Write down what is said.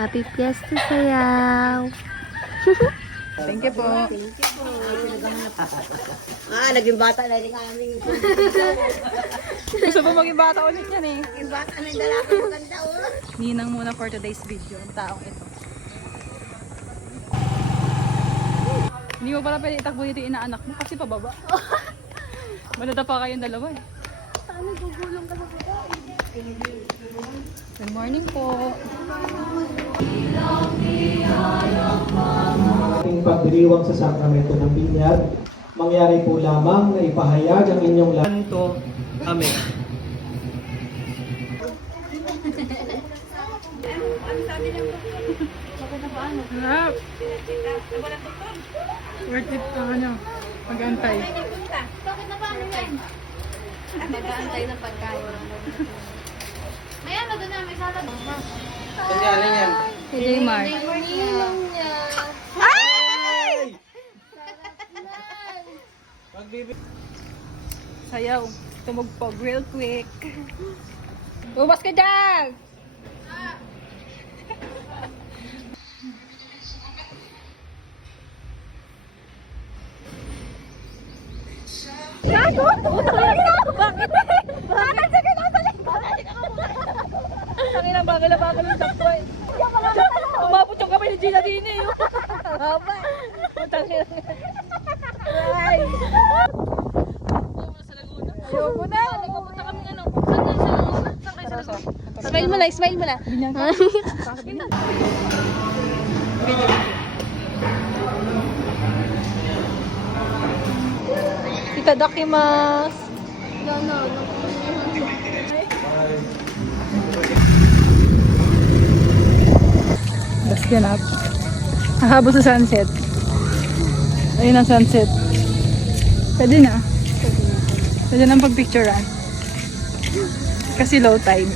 Happy Fiesta Sayaw! Thank you po. Naging bata na rin kami. Gusto po maging bata ulit yan eh. Naging bata na yung lalaki maganda Ninang muna for today's video. Ang taong ito. Hindi mo pala pwede itakbo dito yung inaanak mo kasi pababa. Malata pa kayong dalawa eh. Paano gugulong ka sa babae? Good morning po. Ating pagdiriwang sa sakramento ng binyag, mangyari po lamang na ipahayag ang inyong lanto. Amen. Harap! Worth it ka ano? Mag-antay. Bakit na paano yan? Mag-aantay ng pagkain. May ano doon na, may salad. Kanya yan. Kay Jaymar. Ninong niya. Sayaw. Tumugpog real quick. Bumas ka dyan! Bakit? Sige na sa likod! Tangin ang bagal na bagal yung sakto eh. Umabot yung kamay ni Gina din eh. Haba. Tangin. Ay! Ayoko na. Pupunta kami ano. Saan kayo sa Laguna? Smile mo lang, smile mo lang. Itadakimasu. Let's get up. Hahabos sa sunset. Ayun ang sunset. Pwede na. Pwede na pagpicturean. Kasi low tide.